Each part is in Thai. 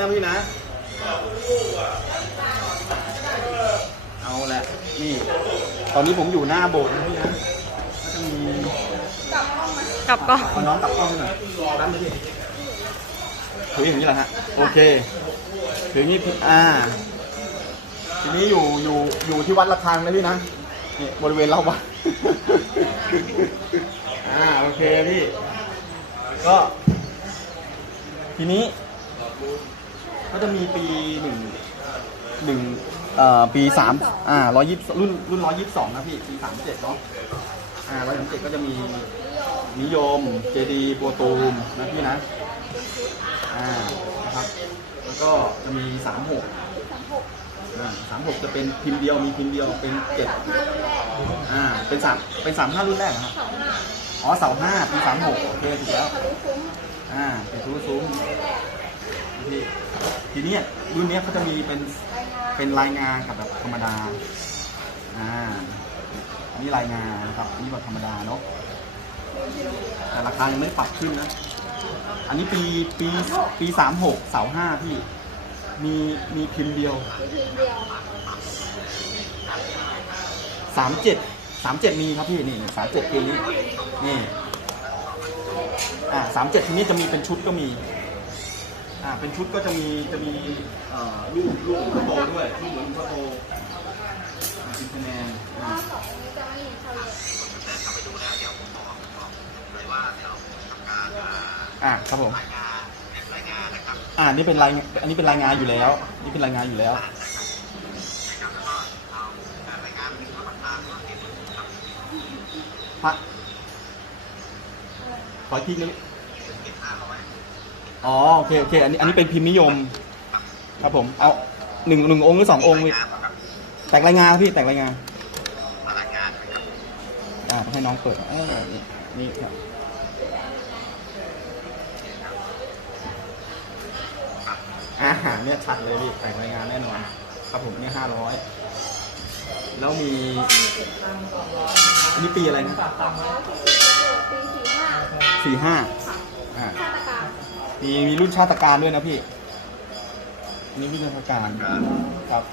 นะพี่นะ เอาแหละนี่ ตอนนี้ผมอยู่หน้าโบสถ์นะพี่นะก็จะมีกลับก็เอาน้องกลับกล้องหน่อยแป๊บนึงพี่ถืออย่างนี้แหละฮะ โอเค ถืออย่างนี้พี่อ่า ทีนี้อยู่อยู่อยู่ที่วัดระฆังนะพี่นะนี่บริเวณรอบวัด อ่าโอเคพี่ ก็ ทีนี้ ก็จะมีปีหนึ่งหนึ่งเอ่อปีสามอ่าร้อยยี่รุ่นรุ่นร้อยยี่สิบสองนะพี่ปีสามเจ็ดเนาะอ่าร้อยสามเจ็ดก็จะมีนิยมเจดีปัวตูมนะพี่นะอ่านะครับแล้วก็จะมีสามหกสามหกจะเป็นพิมพ์เดียวมีพิมพ์เดียวเป็นเจ็ดอ่าเป็นสามเป็นสามห้ารุ่นแรกเหรอครับอ๋อเสาห้าปีสามหกโอเคถูกแล้วอ่าเป็นทูซุ้มที ทีเนี้ยรุ่นเนี้ยเขาจะมีเป็นเป็นรายงานกับแบบธรรมดาอ่าอันนี้รายงานนะครับอันนี้แบบธรรมดาเนาะแต่ราคายังไม่ได้ปรับขึ้นนะ อันนี้ปีปีปีสามหกเสาห้าพี่มีมีพิมพ์เดียวสามเจ็ดสามเจ็ดมีครับพี่นี่สามเจ็ดปีนี้นี่อ่าสามเจ็ดทีนี้จะมีเป็นชุดก็มี อ่าเป็นชุดก็จะมีจะมีเอ่อลูกลูกหลวงพ่อโตด้วยลูกหลวงพ่อโตอ่าเป็นคะแนนอ่าอ่าครับผมอ่านี่เป็นรายอันนี้เป็นรายงานอยู่แล้ว นี่เป็นรายงานอยู่แล้วพระขออีกทีนึง อ๋อโอเคโอเคอันนี้อันนี้เป็นพิมพ์นิยม ครับผมเอาหนึ่งหนึ่งองค์หรือสององค์พี่แตกรายงานพี่แตกรายงานอ่าให้น้องเปิดเออนี่นี่ครับอาหารเนี่ยชัดเลยพี่แตกรายงานแน่นอนครับผมเนี่ยห้าร้อยแล้วมีอันนี้ปีอะไรนะสี่ห้าอ่า มีมีรุ่นชาติการด้วยนะพี่อันนี่รุ่นชาติการครับ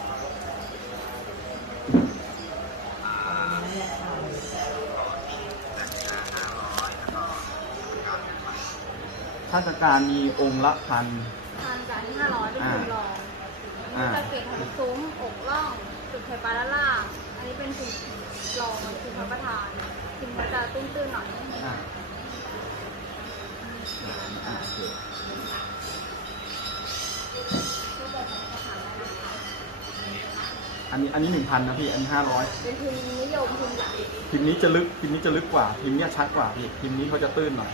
ชาติการมีองค์ละพันทานจานที่ห้าร้อยเป็นพิมพ์รองอ่าตะเกียบทำซุ้มอกล่องจุดไข่ปลาด้านล่างอันนี้เป็นพิมพ์รองมันคือพระประธานพิมพ์มันจะตื้นๆหน่อยอ่า อ่าโอเคอันนี้อันนี้หนึ่งพันนะพี่ อันนี้ห้าร้อยเป็นพิมพ์นิยมพิมพ์ใหญ่พิมพ์นี้จะลึกพิมพ์นี้จะลึกกว่าพิมพ์เนี้ยชัดกว่าพี่พิมพ์นี้เขาจะตื้นหน่อย